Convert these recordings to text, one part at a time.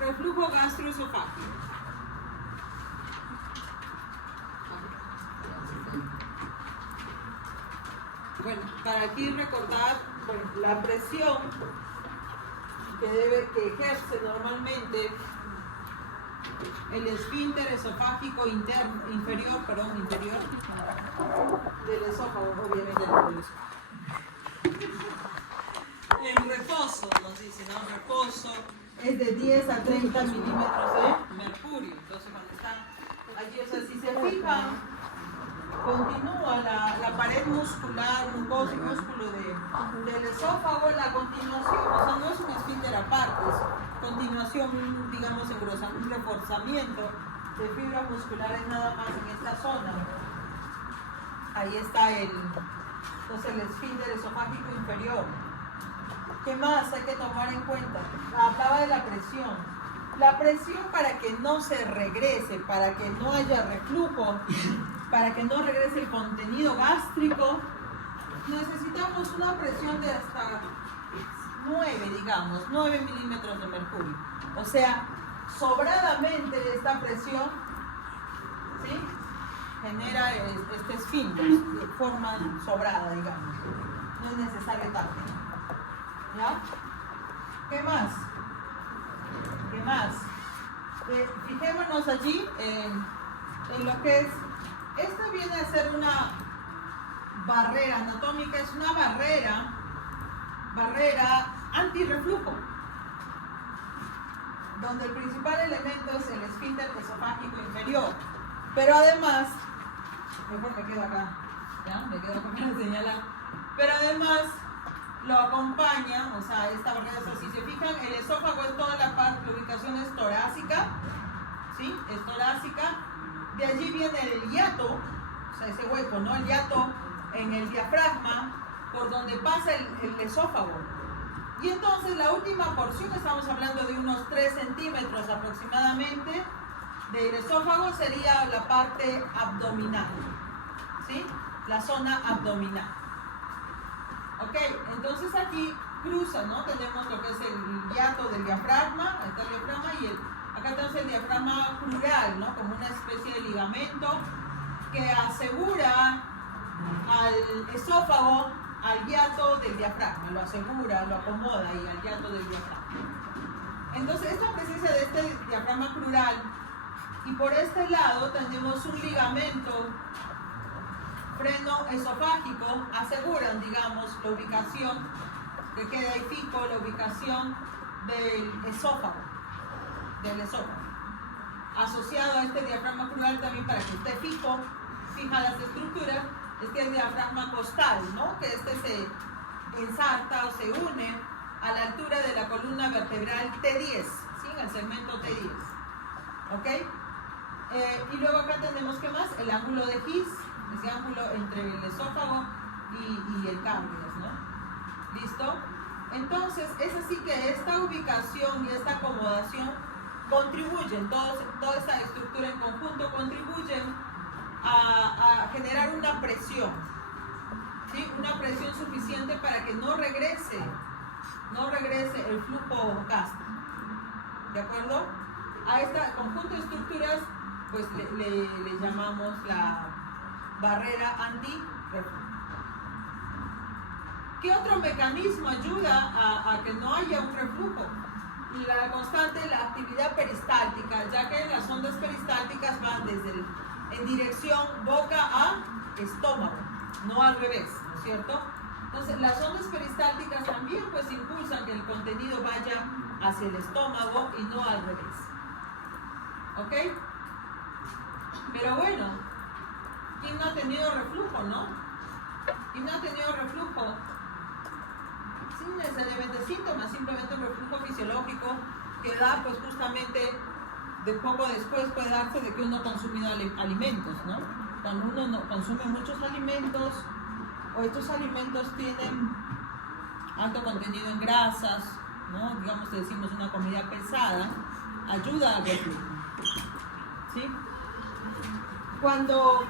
Reflujo gastroesofágico. Bueno, para aquí recordar, bueno, la presión que ejerce normalmente el esfínter esofágico interior del esófago, obviamente del esófago. El reposo, nos dice, ¿no? El reposo es de 10 a 30 milímetros de mercurio. Entonces, cuando están allí, o sea, si se fijan, continúa la pared muscular, mucosa y músculo del esófago, la continuación, o sea, no es un esfínter aparte, es continuación, digamos, engrosamiento, un reforzamiento de fibras musculares nada más en esta zona. Ahí está entonces el esfínter esofágico inferior. ¿Qué más hay que tomar en cuenta? Hablaba de la presión. La presión para que no se regrese, para que no haya reflujo, para que no regrese el contenido gástrico, necesitamos una presión de hasta 9 milímetros de mercurio. O sea, sobradamente esta presión, ¿sí?, genera este esfínter de forma sobrada, digamos. No es necesario tanto. ¿Ya? ¿Qué más? ¿Qué más? Fijémonos allí en lo que es. Esta viene a ser una barrera anatómica, es una barrera antirreflujo, donde el principal elemento es el esfínter esofágico inferior. Pero además, mejor me quedo acá, ¿ya? Me quedo acá para señalar. Pero además lo acompaña, o sea, esta barrera, o sea, si se fijan, el esófago es toda la parte, la ubicación es torácica, ¿sí? Es torácica. De allí viene el hiato, o sea, ese hueco, ¿no? El hiato en el diafragma, por donde pasa el esófago. Y entonces la última porción, estamos hablando de unos 3 centímetros aproximadamente, del esófago sería la parte abdominal, ¿sí? La zona abdominal. Ok, entonces aquí cruza, ¿no? Tenemos lo que es el hiato del diafragma, está el diafragma y acá tenemos el diafragma crural, ¿no? Como una especie de ligamento que asegura al esófago al hiato del diafragma, lo asegura, lo acomoda ahí al hiato del diafragma. Entonces, esta presencia de este diafragma crural, y por este lado tenemos un ligamento freno esofágico, aseguran, digamos, la ubicación, que queda ahí fijo, la ubicación del esófago, asociado a este diafragma crural también, para que esté fijo, fija las estructuras, es que el diafragma costal, ¿no? Que se ensarta o se une a la altura de la columna vertebral T10, ¿sí? En el segmento T10, ¿ok? Y luego acá tenemos, ¿qué más? El ángulo de His, ese ángulo entre el esófago y el cámbios, ¿no? ¿Listo? Entonces, es así que esta ubicación y esta acomodación contribuyen, toda esta estructura en conjunto contribuyen a generar una presión, ¿sí? Una presión suficiente para que no regrese el flujo gástrico, ¿de acuerdo? A este conjunto de estructuras, pues le llamamos la barrera antirreflujo. ¿Qué otro mecanismo ayuda a que no haya un reflujo? La constante, la actividad peristáltica, ya que las ondas peristálticas van en dirección boca a estómago, no al revés, ¿no es cierto? Entonces, las ondas peristálticas también pues impulsan que el contenido vaya hacia el estómago y no al revés. ¿Ok? Pero bueno, ¿quién no ha tenido reflujo, no? ¿Quién no ha tenido reflujo? Sin necesariamente síntomas, simplemente un reflujo fisiológico que da pues justamente de poco después puede darse de que uno ha consumido alimentos, ¿no? Cuando uno no consume muchos alimentos o estos alimentos tienen alto contenido en grasas, ¿no? Digamos que decimos una comida pesada, ayuda al reflujo, ¿sí? Cuando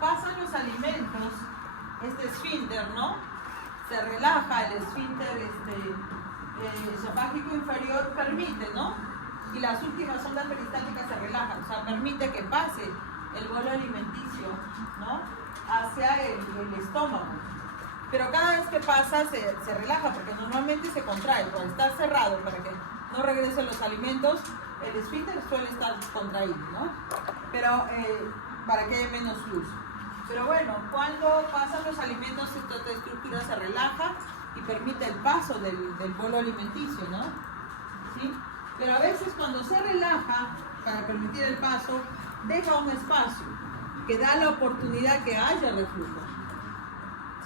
pasan los alimentos este esfínter, ¿no? Se relaja, el esfínter esofágico inferior permite, ¿no? Y las últimas ondas peristálticas se relajan, o sea, permite que pase el bolo alimenticio, ¿no? Hacia el estómago. Pero cada vez que pasa se relaja, porque normalmente se contrae. Cuando está cerrado para que no regresen los alimentos, el esfínter suele estar contraído, ¿no? Pero para que haya menos flujo. Pero bueno, cuando pasan los alimentos, esta estructura se relaja y permite el paso del bolo alimenticio, ¿no? ¿Sí? Pero a veces cuando se relaja, para permitir el paso, deja un espacio que da la oportunidad que haya reflujo.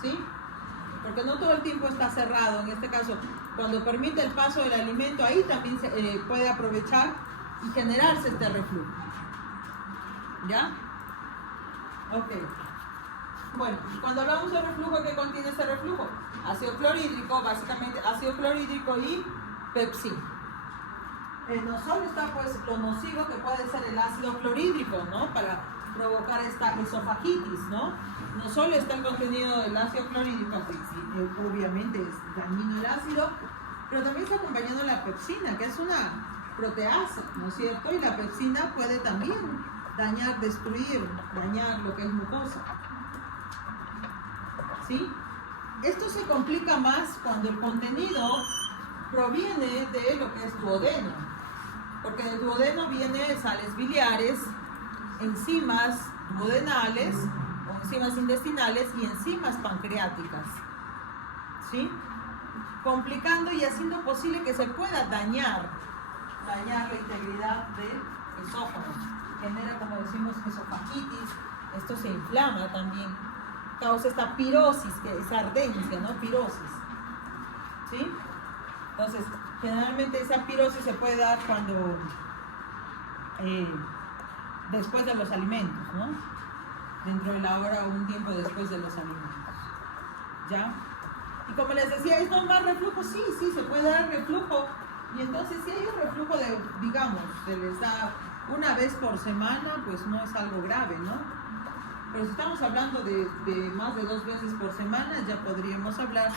¿Sí? Porque no todo el tiempo está cerrado. En este caso, cuando permite el paso del alimento, ahí también se puede aprovechar y generarse este reflujo. ¿Ya? Ok. Bueno, cuando hablamos de reflujo, ¿qué contiene ese reflujo? Ácido clorhídrico, básicamente ácido clorhídrico y pepsina. No solo está pues lo nocivo que puede ser el ácido clorhídrico, ¿no? Para provocar esta esofagitis, ¿no? No solo está el contenido del ácido clorhídrico, que sí, obviamente es dañino el ácido, pero también está acompañando la pepsina, que es una proteasa, ¿no es cierto? Y la pepsina puede también dañar, destruir, dañar lo que es mucosa. ¿Sí? Esto se complica más cuando el contenido proviene de lo que es duodeno, porque del duodeno vienen sales biliares, enzimas duodenales o enzimas intestinales y enzimas pancreáticas, ¿sí? Complicando y haciendo posible que se pueda dañar la integridad del esófago. Genera, como decimos, esofagitis. Esto se inflama también, causa esta pirosis, que es ardencia, ¿no? Pirosis, ¿sí? Entonces, generalmente esa pirosis se puede dar cuando después de los alimentos, ¿no? Dentro de la hora o un tiempo después de los alimentos. ¿Ya? Y como les decía, ¿es normal reflujo? Sí, se puede dar reflujo. Y entonces, si hay un reflujo de, digamos, se les da una vez por semana, pues no es algo grave, ¿no? Pero si estamos hablando de más de 2 veces por semana, ya podríamos hablar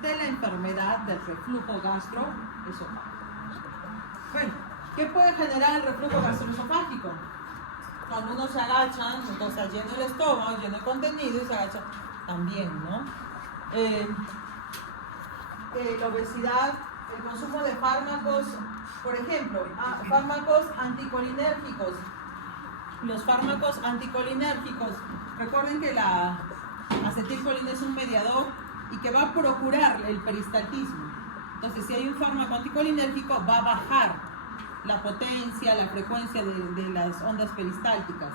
de la enfermedad del reflujo gastroesofágico. Bueno, ¿qué puede generar el reflujo gastroesofágico? Cuando uno se agacha, entonces está lleno el estómago, lleno el contenido y se agacha también, ¿no? La obesidad, el consumo de fármacos, por ejemplo, fármacos anticolinérgicos. Los fármacos anticolinérgicos, recuerden que la acetilcolina es un mediador y que va a procurar el peristaltismo. Entonces, si hay un fármaco anticolinérgico, va a bajar la potencia, la frecuencia de las ondas peristálticas.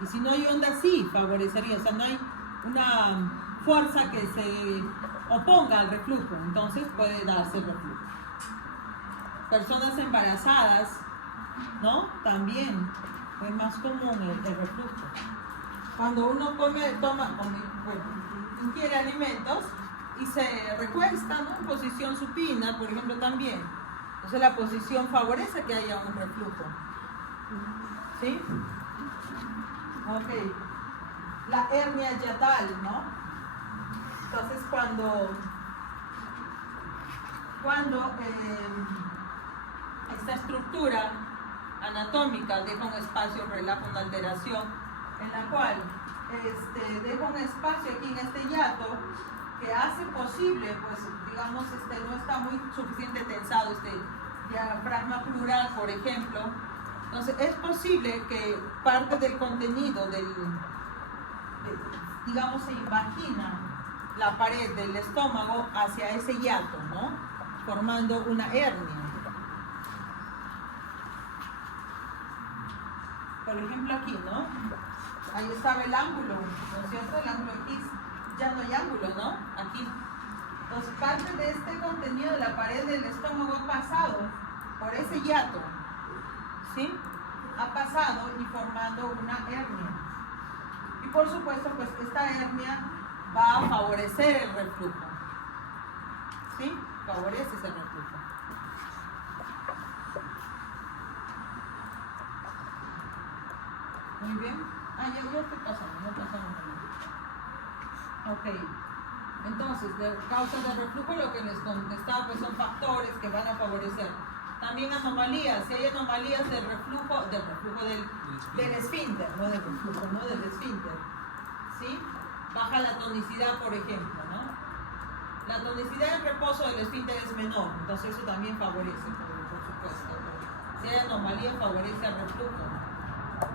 Y si no hay ondas, sí favorecería, o sea, no hay una fuerza que se oponga al reflujo, entonces puede darse el reflujo. Personas embarazadas, ¿no? También es más común el reflujo. Cuando uno ingiere alimentos y se recuesta, ¿no? En posición supina, por ejemplo, también. Entonces la posición favorece que haya un reflujo. ¿Sí? Ok. La hernia yatal, ¿no? Entonces cuando esta estructura anatómica deja un espacio, relaja una alteración en la cual deja un espacio aquí en este hiato que hace posible, pues digamos, no está muy suficiente tensado este diafragma plural, por ejemplo. Entonces es posible que parte del contenido digamos, se invagina la pared del estómago hacia ese hiato, ¿no? Formando una hernia. Por ejemplo aquí, ¿no? Ahí estaba el ángulo, ¿no es cierto? El ángulo X, ya no hay ángulo, ¿no? Aquí. Entonces parte de este contenido de la pared del estómago ha pasado por ese hiato, ¿sí? Ha pasado y formando una hernia. Y por supuesto, pues esta hernia va a favorecer el reflujo, ¿sí? Favorece ese reflujo. Muy bien. Ya estoy pasando, no pasamos. Ok, entonces, de causas de reflujo, lo que les contestaba, pues son factores que van a favorecer. También anomalías, si hay anomalías del reflujo del esfínter, no del reflujo, no del esfínter, ¿sí? Baja la tonicidad, por ejemplo, ¿no? La tonicidad en reposo del esfínter es menor, entonces eso también favorece, por supuesto. Si hay anomalía, favorece el reflujo.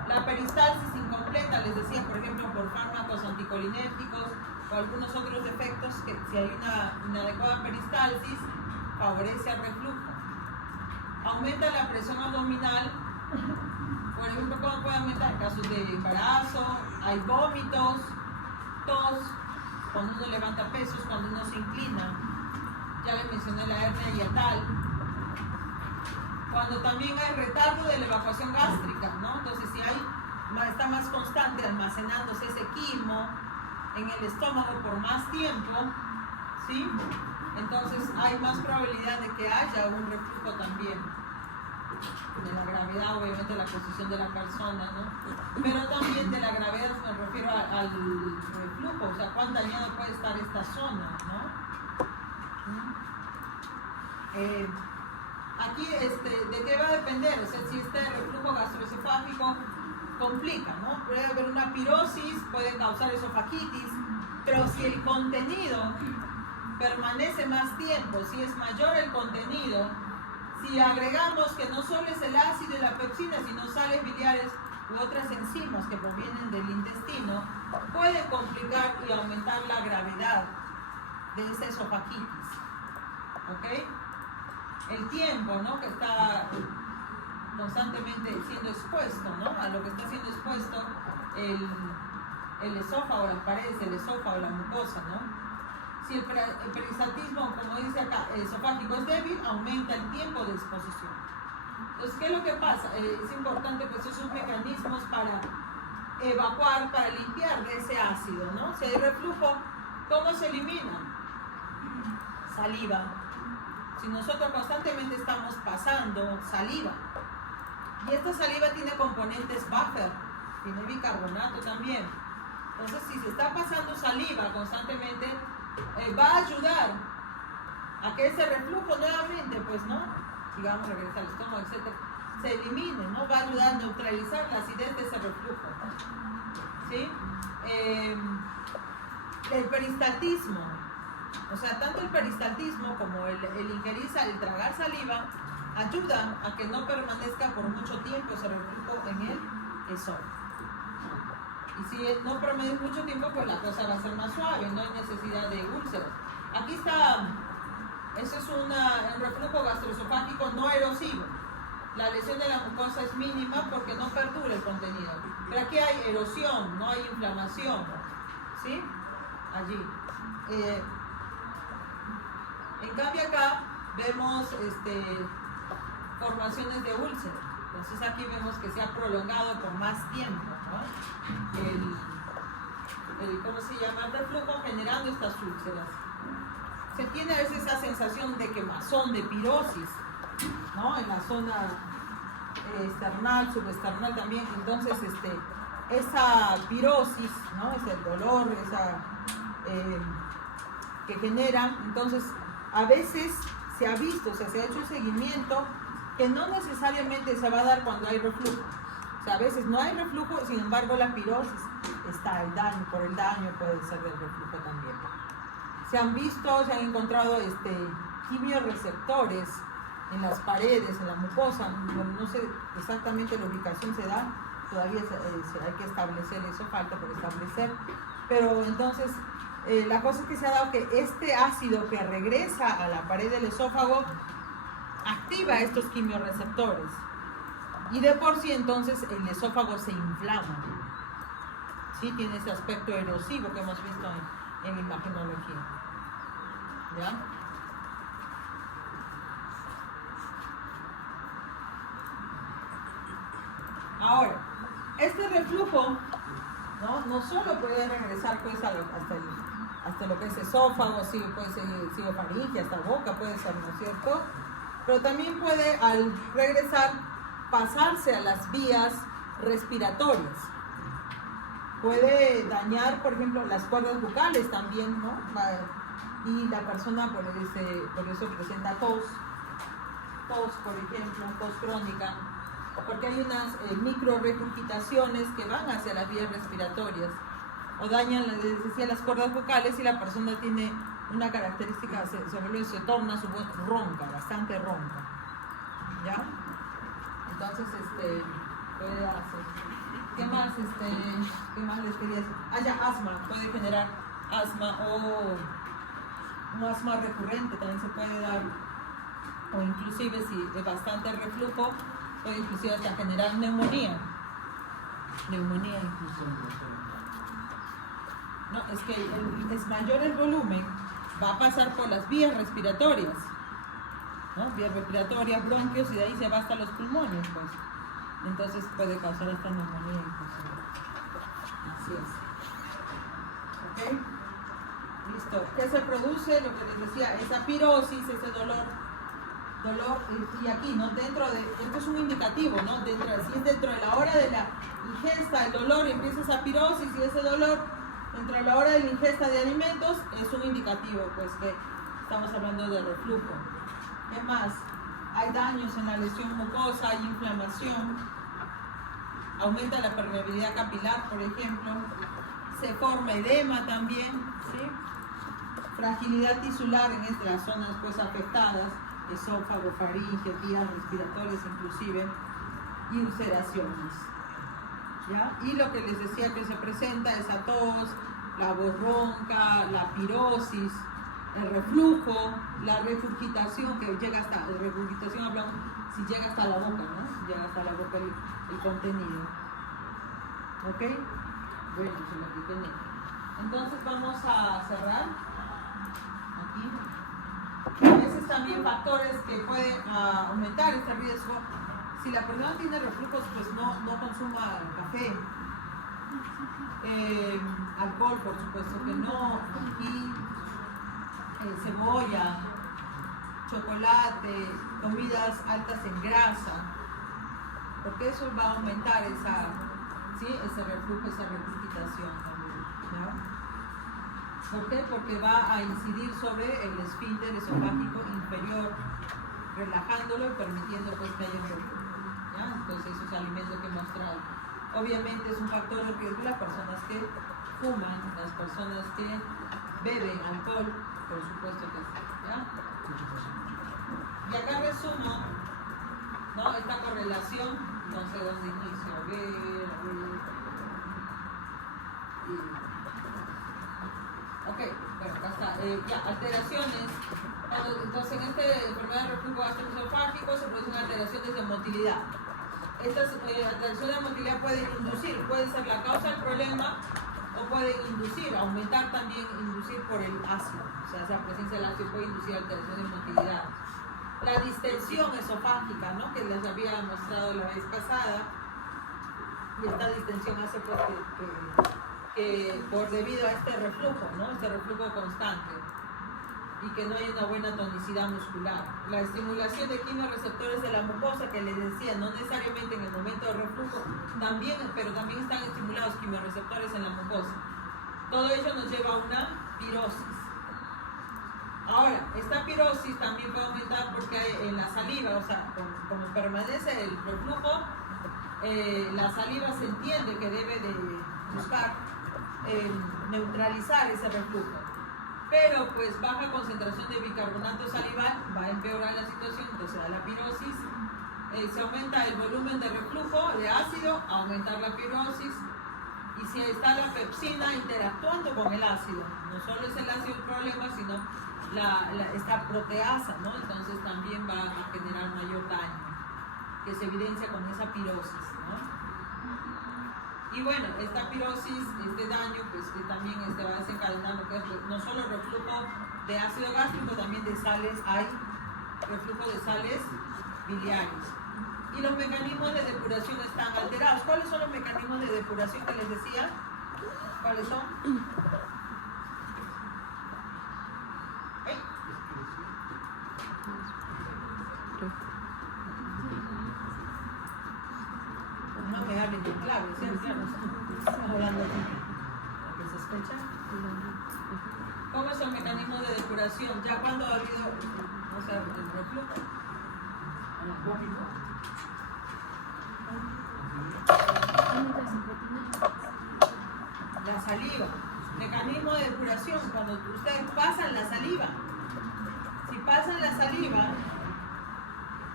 La peristalsis incompleta, les decía, por ejemplo, por fármacos anticolinérgicos o algunos otros efectos, que si hay una inadecuada peristalsis, favorece el reflujo. Aumenta la presión abdominal, por ejemplo, ¿cómo puede aumentar? En casos de embarazo, hay vómitos, tos, cuando uno levanta pesos, cuando uno se inclina, ya les mencioné la hernia hiatal. Cuando también hay retardo de la evacuación gástrica, ¿no? Entonces, si está más constante almacenándose ese quimo en el estómago por más tiempo, ¿sí? Entonces hay más probabilidad de que haya un reflujo también. De la gravedad, obviamente, la posición de la persona, ¿no? Pero también de la gravedad me refiero al reflujo, o sea, cuán dañado puede estar esta zona, ¿no? Aquí, ¿de qué va a depender? O sea, si este reflujo gastroesofágico complica, ¿no? Puede haber una pirosis, puede causar esofagitis, pero si el contenido permanece más tiempo, si es mayor el contenido, si agregamos que no solo es el ácido y la pepsina, sino sales biliares u otras enzimas que provienen del intestino, puede complicar y aumentar la gravedad de esa esofagitis. ¿Ok? El tiempo, ¿no? Que está constantemente siendo expuesto, ¿no? A lo que está siendo expuesto el esófago, las paredes del esófago, la mucosa, ¿no? Si el peristaltismo, como dice acá, esofágico es débil, aumenta el tiempo de exposición. Entonces, ¿qué es lo que pasa? Es importante, pues, esos mecanismos para evacuar, para limpiar de ese ácido, ¿no? Si hay reflujo, ¿cómo se elimina? Saliva. Si nosotros constantemente estamos pasando saliva, y esta saliva tiene componentes buffer, tiene bicarbonato también. Entonces, si se está pasando saliva constantemente, va a ayudar a que ese reflujo nuevamente, pues, ¿no? Digamos, regresa al estómago, etc., se elimine, ¿no? Va a ayudar a neutralizar la acidez de ese reflujo, ¿sí? El peristaltismo, o sea, tanto el peristaltismo como el ingerir, el tragar saliva, ayudan a que no permanezca por mucho tiempo ese reflujo en el esófago. Y si no permanece mucho tiempo, pues la cosa va a ser más suave, no hay necesidad de úlceras. Aquí está, eso es un reflujo gastroesofágico no erosivo. La lesión de la mucosa es mínima porque no perdura el contenido. Pero aquí hay erosión, no hay inflamación, ¿sí? Allí. En cambio acá vemos formaciones de úlceras. Entonces aquí vemos que se ha prolongado por más tiempo, ¿no? ¿Cómo se llama? El reflujo generando estas úlceras. Se tiene a veces esa sensación de quemazón, de pirosis, ¿no? En la zona external, subesternal también. Entonces, esa pirosis, ¿no? Es el dolor, que genera. Entonces, a veces se ha visto, o sea, se ha hecho un seguimiento que no necesariamente se va a dar cuando hay reflujo. O sea, a veces no hay reflujo, sin embargo la pirosis está, el daño, por el daño puede ser del reflujo también. Se han encontrado quimioreceptores en las paredes, en la mucosa, no sé exactamente la ubicación se da, todavía hay que establecer eso, falta por establecer, pero entonces la cosa es que se ha dado que este ácido que regresa a la pared del esófago activa estos quimioreceptores y de por sí entonces el esófago se inflama, ¿sí? Tiene ese aspecto erosivo que hemos visto en imagenología, ¿ya? Ahora, este reflujo no solo puede regresar pues hasta lo que es esófago, sí, puede ser faringe, hasta boca puede ser, ¿no es cierto? Pero también puede, al regresar, pasarse a las vías respiratorias. puede dañar, por ejemplo, las cuerdas vocales también, ¿no? Y la persona por eso presenta tos, por ejemplo, tos crónica, porque hay unas micro regurgitaciones que van hacia las vías respiratorias o dañan, les decía, las cuerdas vocales, y la persona tiene una característica, se torna su voz ronca, bastante ronca, ¿ya? Entonces, puede hacer. ¿Qué más les quería decir? Ya, asma, puede generar asma o un asma recurrente también se puede dar, o inclusive si es bastante reflujo, puede inclusive hasta generar neumonía inclusive. No, es que es mayor el volumen, va a pasar por las vías respiratorias, ¿no? Vías respiratorias, bronquios, y de ahí se va hasta los pulmones, pues. Entonces puede causar hasta neumonía inclusive. Así es. ¿Ok? Listo. ¿Qué se produce? Lo que les decía, esa pirosis, ese dolor, y aquí, ¿no? Esto es un indicativo, ¿no? Si es dentro de la hora de la ingesta, el dolor, y empieza esa pirosis y ese dolor, dentro de la hora de la ingesta de alimentos, es un indicativo, pues, que estamos hablando de reflujo. ¿Qué más? Hay daños en la lesión mucosa, hay inflamación, aumenta la permeabilidad capilar, por ejemplo, se forma edema también, ¿sí? Fragilidad tisular en las zonas, pues, afectadas, esófago, faringe, vías respiratorias inclusive, y ulceraciones, ¿ya? Y lo que les decía que se presenta es la tos, la voz ronca, la pirosis, el reflujo, la regurgitación, que llega hasta, regurgitación hablamos, si llega hasta la boca, ¿no? Llega hasta la boca el contenido. ¿Ok? Bueno, se lo que tiene. Entonces vamos a cerrar. Aquí. A veces también factores que pueden aumentar este riesgo. Si la persona tiene reflujos, pues no consuma café. Alcohol, por supuesto que no. Ají, cebolla, chocolate, comidas altas en grasa, porque eso va a aumentar ese reflujo, esa regurgitación también, ¿ya? ¿Por qué? Porque va a incidir sobre el esfínter esofágico inferior, relajándolo y permitiendo, pues, que haya un reflujo, ¿ya? Entonces esos alimentos que he mostrado. Obviamente es un factor de riesgo las personas que fuman, las personas que beben alcohol, por supuesto que sí, ¿ya? Y acá resumo, ¿no? Esta correlación, no sé dónde inicio, a ver. Ok, bueno, acá está. Alteraciones. Entonces, en esta enfermedad de reflujo gastroesofágico se producen alteraciones de motilidad. Estas alteraciones de motilidad pueden puede ser la causa del problema, o pueden aumentar también, inducir por el ácido. O sea, esa presencia del ácido puede inducir alteraciones de motilidad. La distensión esofágica, ¿no? Que les había mostrado la vez pasada. Y esta distensión hace, pues, que por debido a este reflujo, ¿no? Este reflujo constante, y que no hay una buena tonicidad muscular. La estimulación de quimiorreceptores de la mucosa, que les decía, no necesariamente en el momento de reflujo, pero también están estimulados quimiorreceptores en la mucosa. Todo ello nos lleva a una pirosis. Ahora, esta pirosis también puede aumentar porque en la saliva, o sea, como permanece el reflujo, la saliva se entiende que debe de buscar neutralizar ese reflujo. Pero pues baja concentración de bicarbonato salival va a empeorar la situación, entonces da la pirosis. Se aumenta el volumen de reflujo de ácido, aumentar la pirosis. Y si está la pepsina interactuando con el ácido, no solo es el ácido el problema, sino esta proteasa, ¿no? Entonces también va a generar mayor daño, que se evidencia con esa pirosis, ¿no? Y bueno, esta pirosis, este daño, pues que también va a desencadenar lo que es no solo reflujo de ácido gástrico, también de sales, hay reflujo de sales biliares. Y los mecanismos de depuración están alterados. ¿Cuáles son los mecanismos de depuración que les decía? ¿Cuáles son? No me hablen de clave, ¿sí? hablando aquí. ¿Qué sospecha? ¿Cómo es el mecanismo de depuración? Ya cuando ha habido, o sea, el reflujo. La saliva. Mecanismo de depuración, cuando ustedes pasan la saliva. Si pasan la saliva,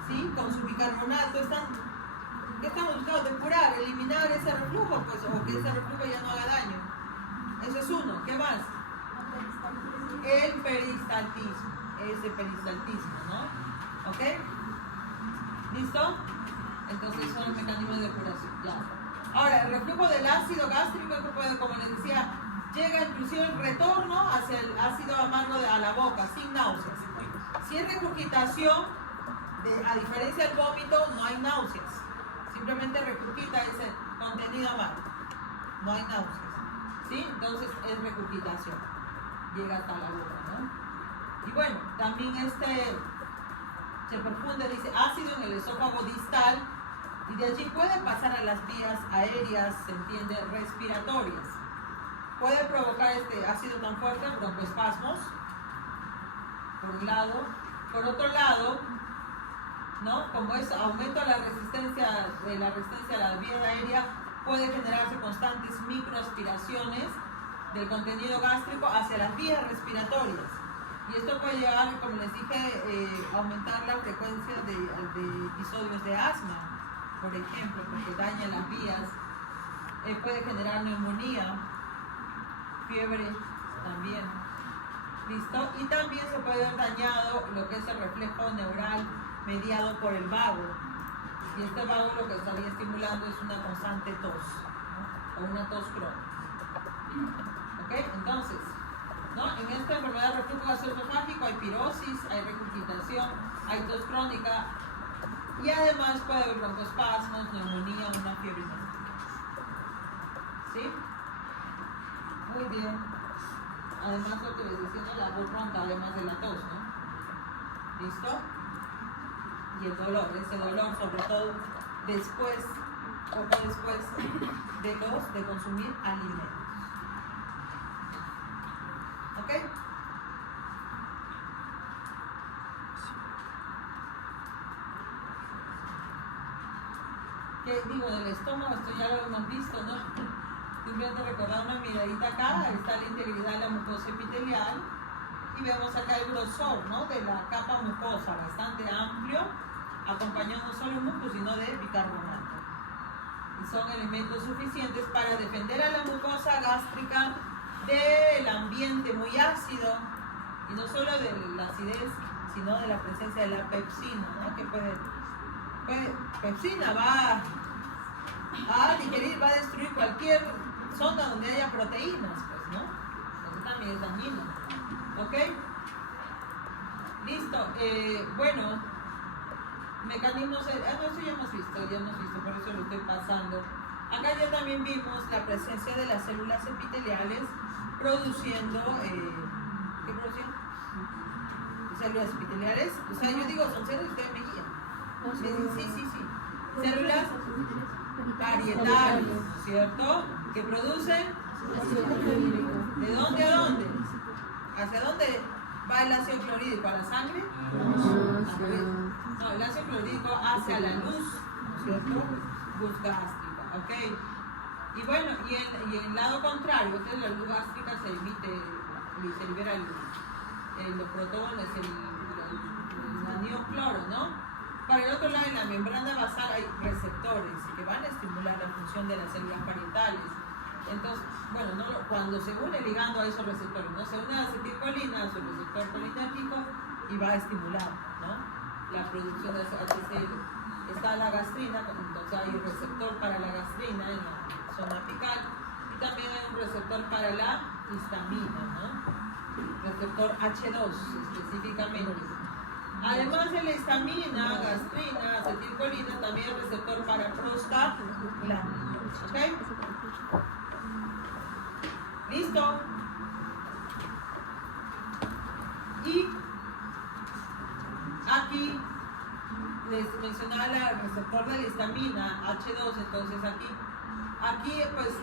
¿sí? Con su bicarbonato, ¿qué estamos buscando? Depurar, eliminar ese reflujo, pues, o que ese reflujo ya no haga daño. Eso es uno. ¿Qué más? El peristaltismo. Ese peristaltismo, ¿no? ¿Ok? ¿Listo? Entonces son los mecanismos de depuración. Ya. Ahora, el reflujo del ácido gástrico, como les decía, llega inclusive el retorno hacia el ácido amargo a la boca, sin náuseas. Si es regurgitación, a diferencia del vómito, no hay náuseas. Simplemente regurgita ese contenido amargo. No hay náuseas. ¿Sí? Entonces es regurgitación. Llega hasta la boca, ¿no? Y bueno, también se perfunde, dice, ácido en el esófago distal, y de allí puede pasar a las vías aéreas, se entiende, respiratorias. Puede provocar este ácido tan fuerte, broncoespasmos, por un lado. Por otro lado, ¿no? Como es aumento de la resistencia a la vía aérea, puede generarse constantes microaspiraciones del contenido gástrico hacia las vías respiratorias. Y esto puede llevar, como les dije, a aumentar la frecuencia de episodios de asma, por ejemplo, porque daña las vías. Puede generar neumonía, fiebre también. ¿Listo? Y también se puede ver dañado lo que es el reflejo neural mediado por el vago. Y este vago lo que estaría estimulando es una constante tos, ¿no? O una tos crónica. ¿Ok? Entonces, ¿no? En esta enfermedad de reflujo gastroesofágico hay pirosis, hay regurgitación, hay tos crónica y además puede haber broncoespasmos, neumonía, una fiebre. ¿Sí? Muy bien. Además lo que les decía, la voz ronca, además de la tos, ¿no? ¿Listo? Y el dolor, ese dolor sobre todo poco después de consumir alimentos. ¿Ok? ¿Qué digo del estómago? Esto ya lo hemos visto, ¿no? Simplemente recordar una miradita acá, está la integridad de la mucosa epitelial y vemos acá el grosor, ¿no? De la capa mucosa, bastante amplio, acompañado no solo de mucus, sino de bicarbonato. Y son elementos suficientes para defender a la mucosa gástrica del ambiente muy ácido, y no solo de la acidez, sino de la presencia de la pepsina, ¿no? Que pepsina va a digerir, va a destruir cualquier zona donde haya proteínas, pues, ¿no? Entonces también es dañino. ¿Ok? Listo. Bueno, mecanismos, esto ya hemos visto, por eso lo estoy pasando. Acá ya también vimos la presencia de las células epiteliales produciendo, ¿qué producen? Células epiteliales, o sea, yo digo, son células, ustedes me guían. Sí. Células parietales, ¿cierto? Que producen, ¿de dónde a dónde? ¿Hacia dónde va el ácido clorhídrico? ¿A la sangre? No, el ácido clorhídrico hacia la luz, ¿cierto? Luz gástrica, ¿ok? Y bueno, y en el lado contrario, entonces la luz gástrica se emite y se libera los protones, el anillo cloro, ¿no? Para el otro lado, en la membrana basal hay receptores que van a estimular la función de las células parietales. Entonces, bueno, cuando se une ligando a esos receptores, ¿no? Se une a la acetilcolina, a su receptor colinérgico, y va a estimular, ¿no? La producción de HCl. Está la gastrina, entonces hay un receptor para la gastrina en la zona apical, y también hay un receptor para la histamina, ¿no? Receptor H2 específicamente. Además de la histamina, gastrina, acetilcolina, también hay receptor para prostaglandina. ¿Ok? ¿Listo? Y aquí les mencionaba el receptor de la histamina, H2, entonces aquí aquí pues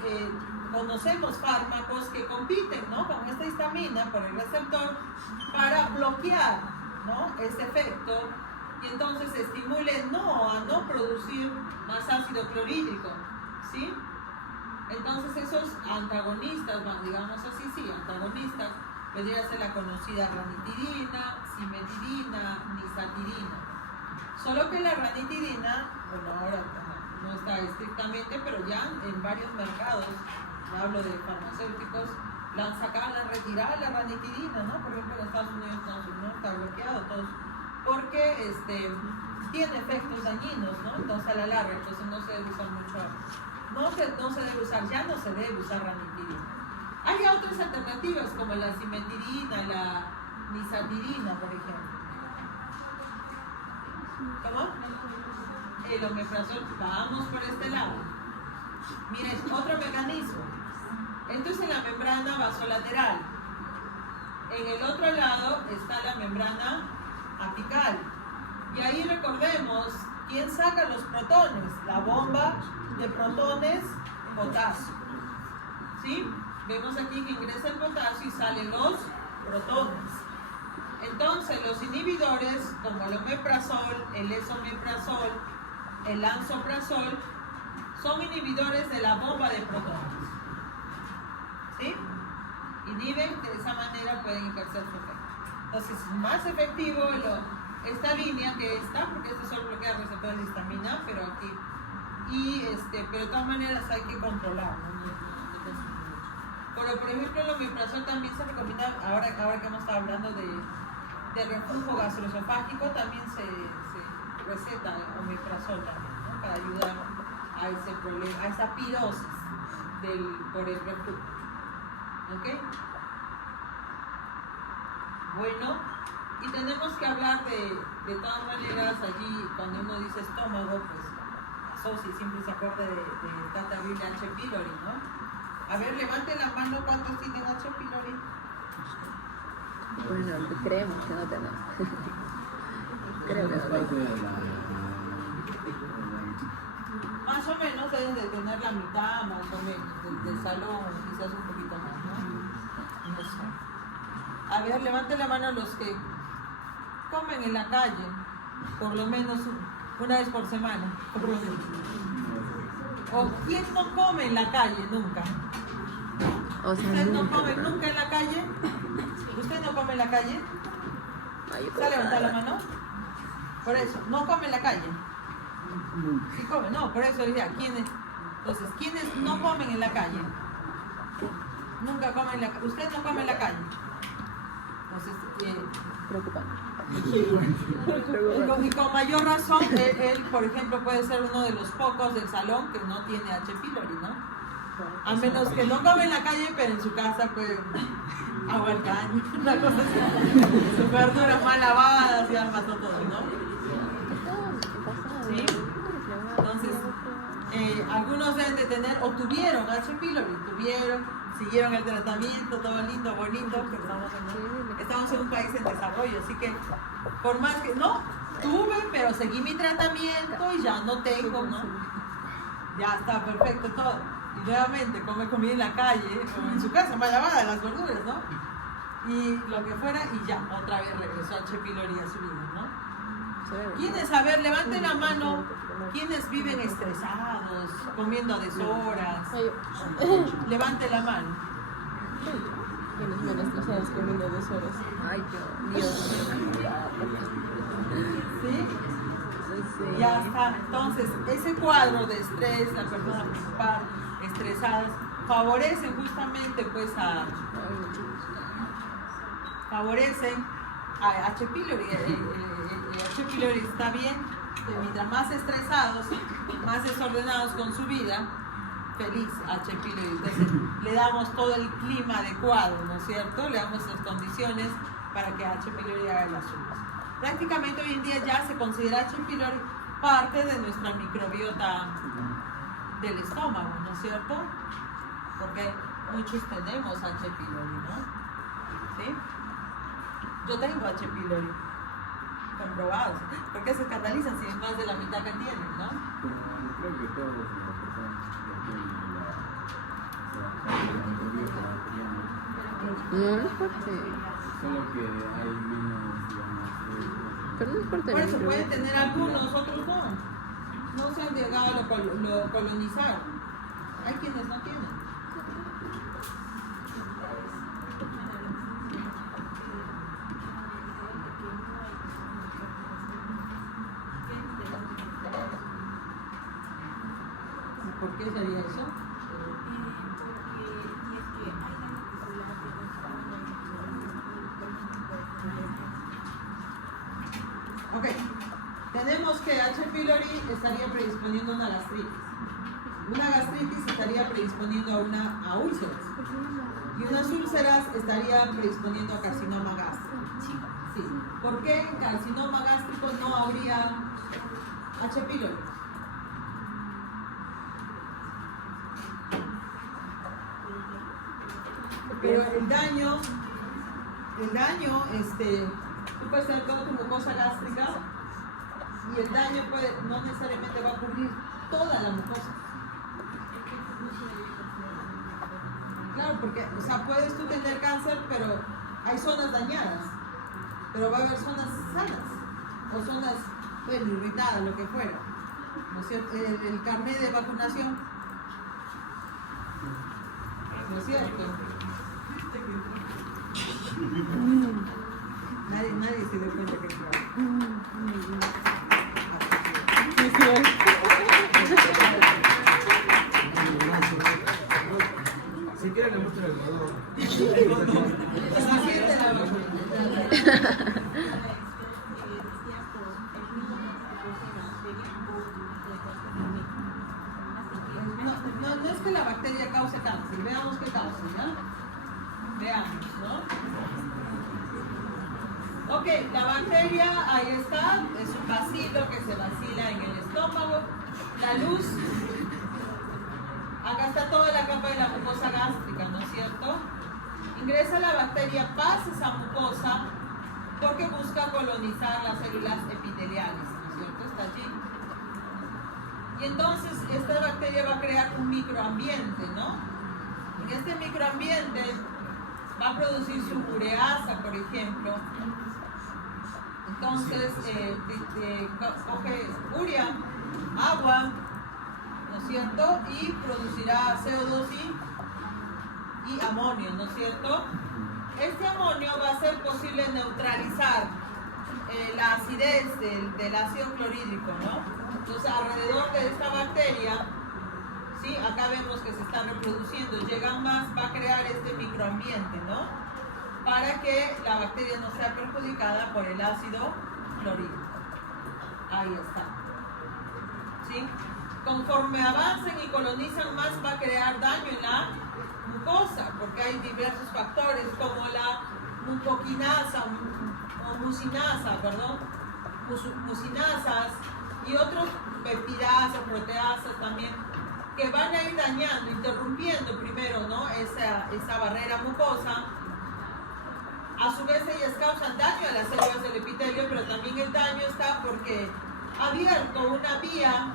conocemos fármacos que compiten, ¿no?, con esta histamina por el receptor para bloquear, ¿no?, ese efecto, y entonces estimule a no producir más ácido clorhídrico, ¿sí? Entonces esos antagonistas, digamos así, sí, antagonistas, vendría a ser la conocida ranitidina, cimetidina, nisatirina. Solo que la ranitidina, bueno, ahora no está estrictamente, pero ya en varios mercados, hablo de farmacéuticos, la han sacado, la han retirado la ranitidina, ¿no? Por ejemplo, en Estados Unidos no está bloqueado todo, porque tiene efectos dañinos, ¿no? Entonces a la larga, entonces no se debe usar mucho, no se debe usar, ya no se debe usar ranitidina. Hay otras alternativas como la cimetidina, la nisatirina, por ejemplo. ¿Cómo? El omeprazol, vamos por este lado. Miren, otro mecanismo. Entonces en la membrana vasolateral. En el otro lado está la membrana apical. Y ahí recordemos, ¿quién saca los protones? La bomba de protones, potasio. ¿Sí? Vemos aquí que ingresa el potasio y salen los protones. Entonces los inhibidores, como el omeprazol, el esomeprazol, el lansoprazol, son inhibidores de la bomba de protones. ¿Sí? Inhiben, de esa manera pueden ejercer su efecto. Entonces es más efectivo esta línea que esta, porque este solo bloquea receptores de histamina, pero aquí. Pero de todas maneras hay que controlar, ¿no? Pero por ejemplo el omeprazol también se recomienda, ahora que hemos estado hablando de reflujo gastroesofágico, también se receta el omeprazol también, ¿no?, para ayudar a ese problema, a esa pirosis por el reflujo. ¿Ok? Bueno, y tenemos que hablar de todas maneras allí, cuando uno dice estómago, pues asocia, siempre se acuerda de esta terrible H. pylori, ¿no? A ver, levanten la mano, ¿cuántos tienen H. pylori? Bueno, creemos que no tenemos. Creo que no. Más o menos deben de tener la mitad, más o menos, del salón, quizás un poquito más, ¿no? No sé. A ver, levanten la mano los que comen en la calle, por lo menos una vez por semana, por lo menos. ¿O quién no come en la calle nunca? O sea, ¿Usted no come nunca en la calle? ¿Usted no come en la calle? ¿Se ha levantado la mano? Por eso, no come en la calle. Sí come, no, por eso decía, ¿quiénes? Entonces, ¿quiénes no comen en la calle? Nunca comen en la calle. ¿Usted no come en la calle? Entonces, preocupante. Y con mayor razón, él, por ejemplo, puede ser uno de los pocos del salón que no tiene H. pylori, ¿no? A menos que no come en la calle, pero en su casa puede agua al caño, una cosa así. Sus verduras mal lavadas y al mató todo, ¿no? ¿Sí? Entonces, algunos deben de tener, o tuvieron H. pylori, siguieron el tratamiento, todo lindo, bonito, pero estamos en un país en desarrollo, así que por más que, no, tuve, pero seguí mi tratamiento y ya no tengo, ¿no? Ya está perfecto todo. Y nuevamente come comida en la calle, como en su casa, mal lavada las verduras, ¿no? Y lo que fuera, y ya, otra vez regresó H. pylori a su vida, ¿no? ¿Quiénes, a ver, levanten la mano, quiénes viven estresados, comiendo a deshoras? Levanten la mano. ¿Quiénes menos estresados comiendo a deshoras? Ay, Dios. ¿Sí? Sí. Ya está. Entonces, ese cuadro de estrés, la persona preocupada, estresadas, favorecen justamente pues favorecen a H. pylori. H. pylori está bien, que mientras más estresados, más desordenados con su vida, feliz H. pylori. Entonces le damos todo el clima adecuado, ¿no es cierto? Le damos las condiciones para que H. pylori haga las suyas. Prácticamente hoy en día ya se considera H. pylori parte de nuestra microbiota del estómago, ¿no es cierto? Porque muchos tenemos H. pylori, ¿no? ¿Sí? Yo tengo H. pylori, comprobados. ¿Por qué se escandalizan si es más de la mitad que tienen, no? Creo que todos las personas que tienen No, no es fuerte. Solo que hay menos, digamos, Pero no es fuerte. Por eso pueden tener algunos, otros no. No se han llegado a lo colonizar. Hay quienes no tienen. ¿Por qué sería eso? Ok, tenemos que H. pylori estaría predisponiendo a una gastritis. Una gastritis estaría predisponiendo a úlceras. Y unas úlceras estaría predisponiendo a carcinoma gástrico. Sí. ¿Por qué en carcinoma gástrico no habría H. pylori? Pero el daño, tú puedes tener toda tu mucosa gástrica y el daño no necesariamente va a cubrir toda la mucosa. Claro, porque, o sea, puedes tú tener cáncer, pero hay zonas dañadas, pero va a haber zonas sanas o zonas, bueno, irritadas, lo que fuera. ¿No es cierto? El carnet de vacunación, ¿no es cierto? Nadie se dio cuenta que es Si quieren le muestro el jugador. No es que la bacteria cause cáncer, veamos qué causa, ¿no? Veamos, ¿no? Ok, la bacteria, ahí está, es un bacilo que se vacila en el estómago. La luz, acá está toda la capa de la mucosa gástrica, ¿no es cierto? Ingresa la bacteria, pasa esa mucosa porque busca colonizar las células epiteliales, ¿no es cierto? Está allí. Y entonces esta bacteria va a crear un microambiente, ¿no? En este microambiente va a producir su ureasa, por ejemplo. Entonces coge urea, agua, ¿no es cierto? Y producirá CO2 y amonio, ¿no es cierto? Este amonio va a ser posible neutralizar la acidez del ácido clorhídrico, ¿no? Entonces alrededor de esta bacteria, ¿sí? Acá vemos que se está reproduciendo, llegan más, va a crear este microambiente, ¿no? Para que la bacteria no sea perjudicada por el ácido clorhídrico. Ahí está. ¿Sí? Conforme avancen y colonizan más, va a crear daño en la mucosa, porque hay diversos factores como la mucoquinasa o mucinasa, perdón, mucinasas y otros peptidasas, proteasas también, que van a ir dañando, interrumpiendo primero, ¿no? esa barrera mucosa. A su vez ellas causan daño a las células del epitelio, pero también el daño está porque ha abierto una vía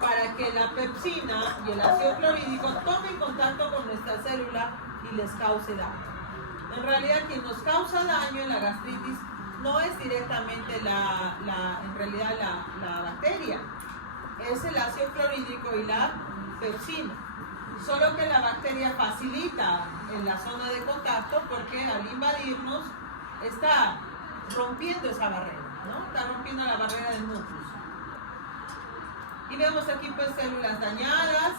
para que la pepsina y el ácido clorhídrico tomen contacto con nuestra célula y les cause daño. En realidad quien nos causa daño en la gastritis no es directamente la bacteria, es el ácido clorhídrico y la pepsina. Solo que la bacteria facilita en la zona de contacto porque al invadirnos está rompiendo esa barrera, ¿no? Está rompiendo la barrera del núcleo. Y vemos aquí pues células dañadas,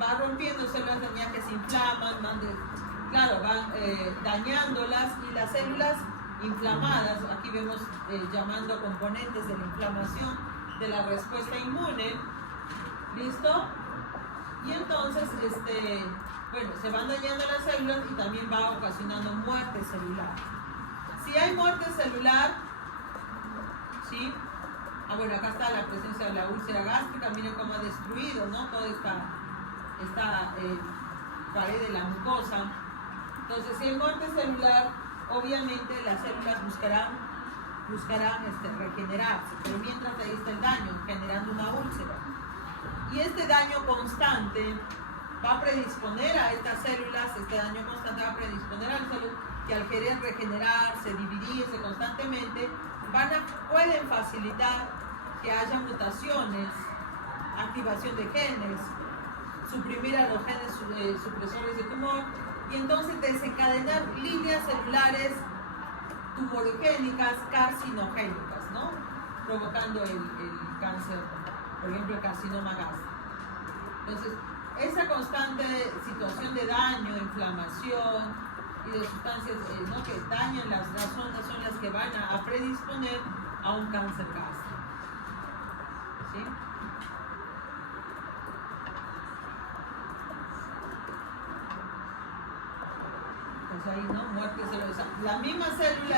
va rompiendo células dañadas que se inflaman, van dañándolas, y las células inflamadas, aquí vemos llamando componentes de la inflamación de la respuesta inmune, ¿listo? Y entonces, se van dañando las células y también va ocasionando muerte celular. Si hay muerte celular, ¿sí? Acá está la presencia de la úlcera gástrica, miren cómo ha destruido, ¿no? Toda esta pared de la mucosa. Entonces, si hay muerte celular, obviamente las células buscarán regenerarse, pero mientras ahí está el daño, generando una úlcera. Y este daño constante va a predisponer a estas células, este daño constante va a predisponer a las células que al querer regenerarse, dividirse constantemente, pueden facilitar que haya mutaciones, activación de genes, suprimir a los genes supresores de tumor y entonces desencadenar líneas celulares tumorigénicas, carcinogénicas, ¿no? Provocando el cáncer, por ejemplo, el carcinoma gástrico. Entonces, esa constante situación de daño, inflamación y de sustancias ¿no? que dañan las zonas son las que van a predisponer a un cáncer gástrico. ¿Sí? Pues ahí, ¿no? Muerte celular. La misma célula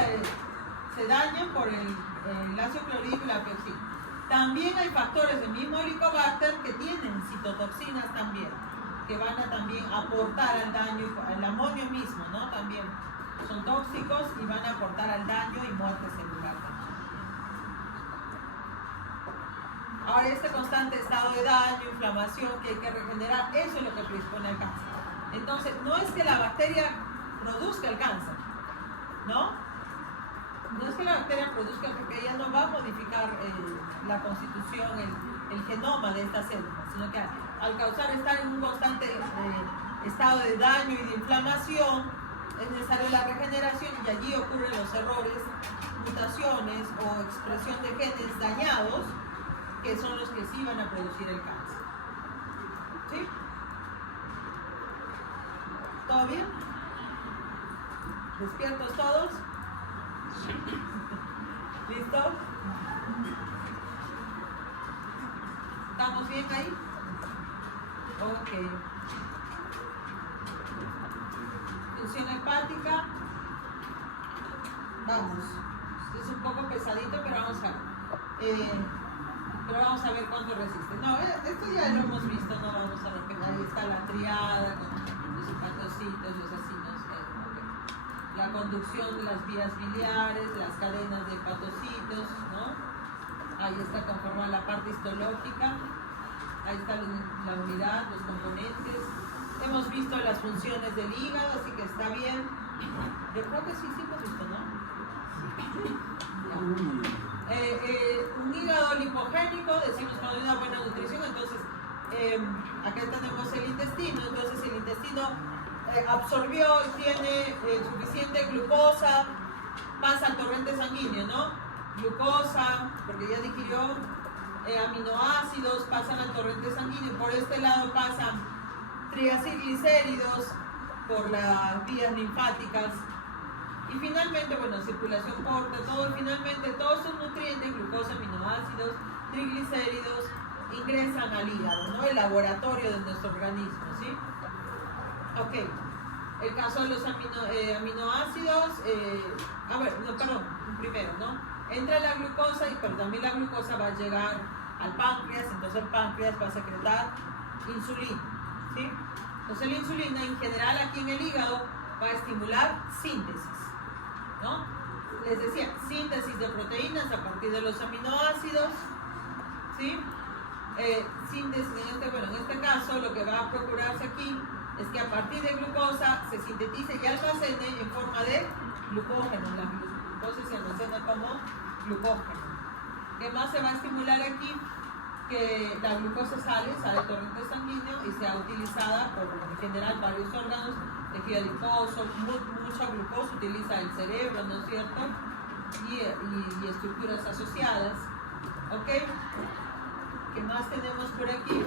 se daña por el ácido clorhídrico y la pepsina. También hay factores del mismo Helicobacter que tienen citotoxinas también, que van a también aportar al daño, al amonio mismo, ¿no? También son tóxicos y van a aportar al daño y muerte celular también. Ahora, este constante estado de daño, inflamación que hay que regenerar, eso es lo que predispone al cáncer. Entonces, no es que la bacteria produzca el cáncer, ¿no? No es que la bacteria produzca, porque ella no va a modificar la constitución, el genoma de esta célula, sino que al causar estar en un constante estado de daño y de inflamación, es necesaria la regeneración y allí ocurren los errores, mutaciones o expresión de genes dañados, que son los que sí van a producir el cáncer. ¿Sí? ¿Todo bien? ¿Despiertos todos? ¿Listo? ¿Estamos bien ahí? Ok. Función hepática. Vamos. Es un poco pesadito, pero vamos a ver cuánto resiste. No, esto ya lo hemos visto, no vamos a repetir. Ahí está la triada con los hepatocitos, los acinos. La conducción de las vías biliares, las cadenas de hepatocitos, ¿no? Ahí está conformada la parte histológica, ahí está la unidad, los componentes. Hemos visto las funciones del hígado, así que está bien. Yo creo que sí hemos visto, ¿no? Un hígado lipogénico, decimos cuando hay una buena nutrición, entonces acá tenemos el intestino, entonces el intestino absorbió y tiene suficiente glucosa, pasa al torrente sanguíneo, ¿no? Glucosa, porque ya digirió, aminoácidos pasan al torrente sanguíneo, por este lado pasan triacilglicéridos por las vías linfáticas y finalmente, bueno, circulación porta, todo, finalmente todos esos nutrientes, glucosa, aminoácidos, triglicéridos, ingresan al hígado, ¿no? El laboratorio de nuestro organismo, ¿sí? Ok, el caso de los aminoácidos, primero, ¿no? Entra la glucosa, pero también la glucosa va a llegar al páncreas, entonces el páncreas va a secretar insulina, ¿sí? Entonces la insulina en general aquí en el hígado va a estimular síntesis, ¿no? Les decía, síntesis de proteínas a partir de los aminoácidos, ¿sí? Síntesis, en este caso lo que va a procurarse aquí es que a partir de glucosa se sintetice y almacene en forma de glucógeno. La glucosa se almacena como glucógeno. ¿Qué más se va a estimular aquí? Que la glucosa sale del torrente sanguíneo y sea utilizada por en general varios órganos, tejido adiposo, mucha glucosa utiliza el cerebro, ¿no es cierto? Y estructuras asociadas. ¿Ok? ¿Qué más tenemos por aquí?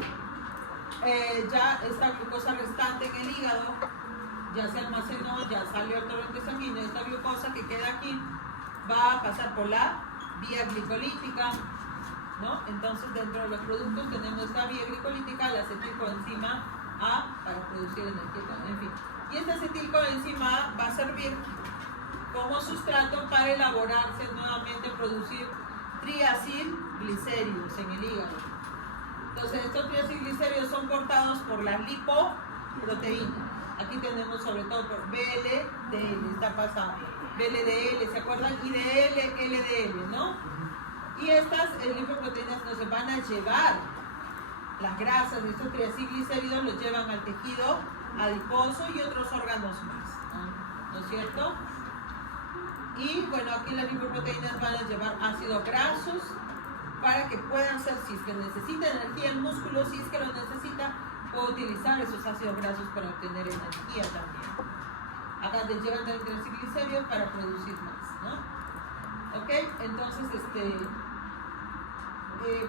Ya esta glucosa restante en el hígado ya se almacenó, ya salió al torrente sanguíneo. Esta glucosa que queda aquí va a pasar por la vía glicolítica, ¿no? Entonces dentro de los productos tenemos esta vía glicolítica, la acetilcoenzima A para producir energía, en fin. Y esta acetilcoenzima A va a servir como sustrato para elaborarse nuevamente, producir triacilglicéridos en el hígado. Entonces estos triacilglicéridos son portados por la lipoproteína. Aquí tenemos sobre todo por VLDL, está pasando. VLDL, ¿se acuerdan? IDL, LDL, ¿no? Y estas lipoproteínas nos van a llevar las grasas de estos triacilglicéridos los llevan al tejido adiposo y otros órganos más, ¿no es cierto? Y bueno, aquí las lipoproteínas van a llevar ácidos grasos para que puedan ser, si es que necesita energía el músculo, si es que lo necesita, puede utilizar esos ácidos grasos para obtener energía también. Acá te llevan el triacilglicéridos para producir más, ¿no? ¿Ok? Entonces,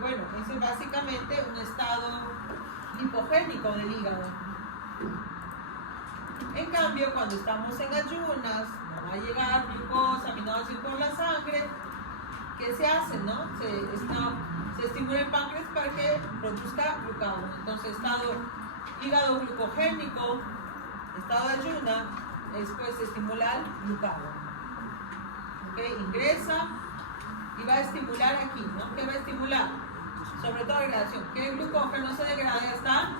bueno, ese es básicamente un estado lipogénico del hígado. En cambio, cuando estamos en ayunas, no va a llegar glucosa, aminoácidos por la sangre. ¿Qué se hace, no? Se estimula el páncreas para que produzca glucagón. Entonces, estado hígado glucogénico, estado de ayuna, después se estimula el glucagón. ¿Ok? Ingresa y va a estimular aquí, ¿no? ¿Qué va a estimular? Sobre todo degradación. ¿Qué glucógeno se degrada? Está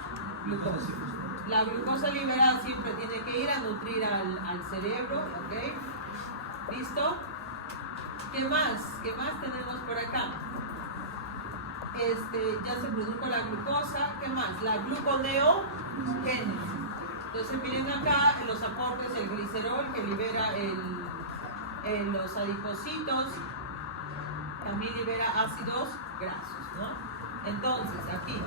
glucosa. La glucosa liberada siempre tiene que ir a nutrir al cerebro, ¿ok? ¿Listo? ¿Qué más? ¿Qué más tenemos por acá? Ya se produjo la glucosa. ¿Qué más? La gluconeogénesis. Entonces miren acá los aportes, el glicerol que libera los adipocitos, también libera ácidos grasos, ¿no? Entonces aquí,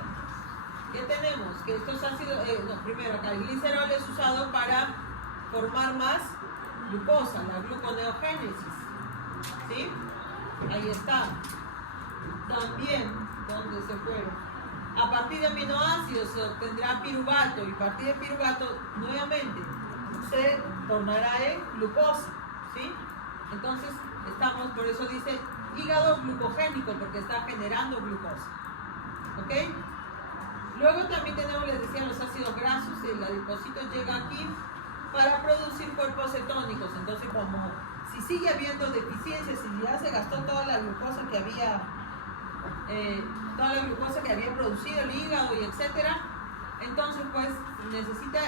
¿qué tenemos? Que estos ácidos, primero acá el glicerol es usado para formar más glucosa, la gluconeogénesis, ¿sí? Ahí está. También, ¿dónde se fueron? A partir de aminoácidos se obtendrá piruvato y a partir de piruvato nuevamente se tornará en glucosa, ¿sí? Entonces estamos, por eso dice hígado glucogénico, porque está generando glucosa, ¿ok? Luego también tenemos, les decía, los ácidos grasos. El adipocito llega aquí para producir cuerpos cetónicos. Entonces, como si sigue habiendo deficiencias, si ya se gastó toda la glucosa que había producido el hígado y etcétera, entonces pues necesita